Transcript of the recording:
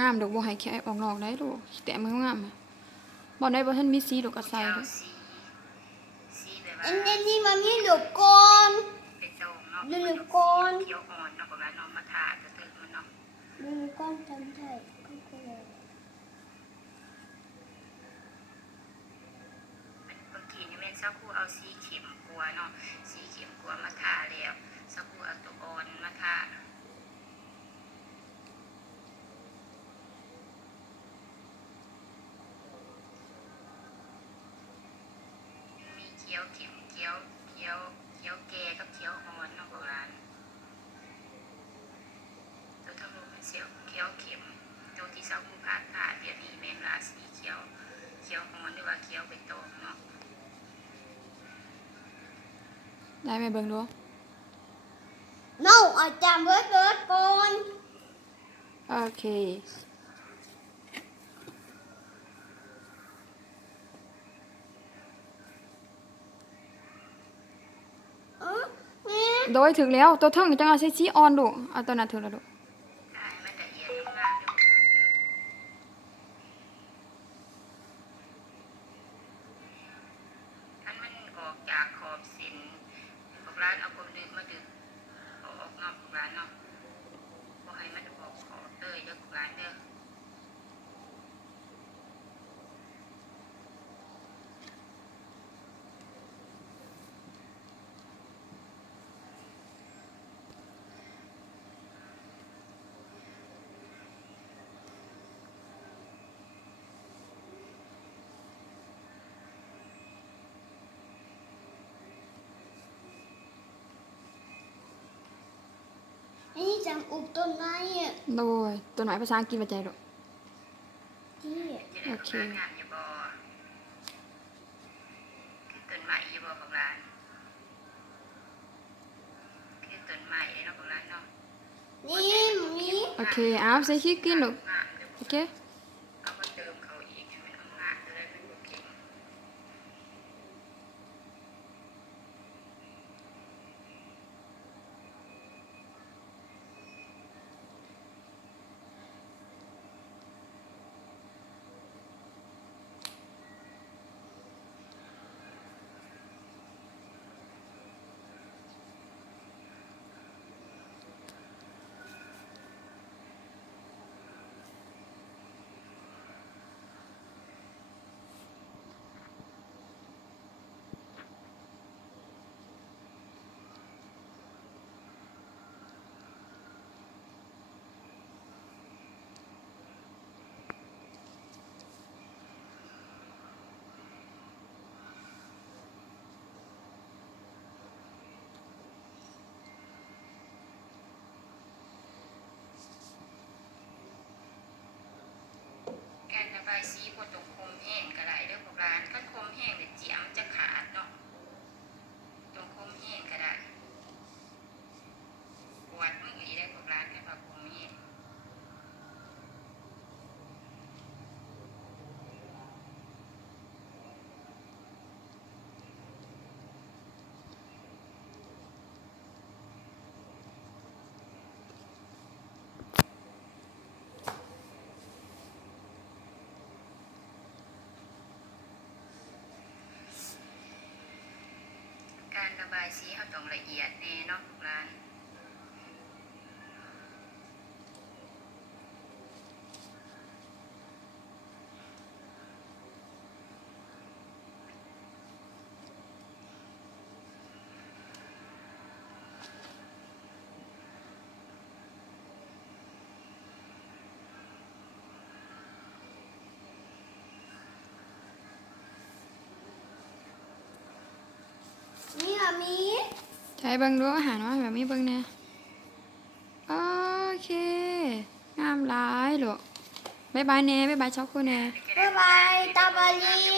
งามๆดอกบ่ให้แค่ออกนอกได้ลูกแต่มันงามบ่ได้บ่ทันมีสีดอกก็ใส่เด้อสีแบบอัว่านนี้มันมีหนูก่อน เป็นตรงเนาะ ดูหนูก่อน เขียวอ่อนเนาะของร้านน้องมาทาจะตื่นมันเนาะ ดูหนูก่อนจำได้ก็เลย บางทีนี่แม่สักครู่เอาสีเข็มกลัวเนาะสีเข็มกลัวมาทาแล้วสักครู่เอาตัวอ่อนมาทามีเขียวเข็มเขียวแก่กับเขียวอ่อนเนาะของร้านตัวทั้งรูปเป็นเขียวเข็มตัวที่สักครู่ผ่าเปลี่ยนนี้แม่นว่าสีเขียวอ่อนหรือว่าเขียวเป็นตรงเนาะได้ไหมเบิ่งดู no เอาจำเบิร์ดก่อน โอเคแม่ โดยถึงแล้วตัวเทิงจังเอาใส่สีอ่อนลูกเอาตัวนั้นถึงแล้วลูก ได้มันละเอียดงามอยู่อันมันออกจากขอบเส้นพวกร้านเอาความดึกมาดึกเอาออกนอกพวกร้านเนาะบ่ให้มันออกขอบเตยเด้อพวกร้านเด้ออันนี้จำอุบต้นไม้อ่ะ โดยตัวไหนภาษาอังกฤษว่าใจลูก ที่ จะได้พวกร้านงามอยู่บ่คือต้นไม้อยู่บ่พวกร้านคือต้นไม้เนาะพวกร้านเนาะ นี่มี โอเคเอาใส่ขี้กินลูก งามอยู่ โอเค เอามาเติมเขาอีกให้มันงามจะได้เป็นบ่เก่งการระบายสีบ่ต้องคมแห้งก็ได้เด้อพวกร้านคันคมแห้งเดี๋ยวเจียมจะขาดเนาะต้องคมแห้งก็ได้ปวดมืออีได้พวกร้านกันว่าคมแห้งการระบายสีเขาต้องละเอียดแน่เนาะพวกร้านนี่อะมี ใช้เบิ่งดูอาหารว่าแบบนี้เบิ่งแน่โอเคงามหลายลูกบ๊ายบายแน่บ๊ายบายช็อกโกแน่ บ๊ายบายตาบาลี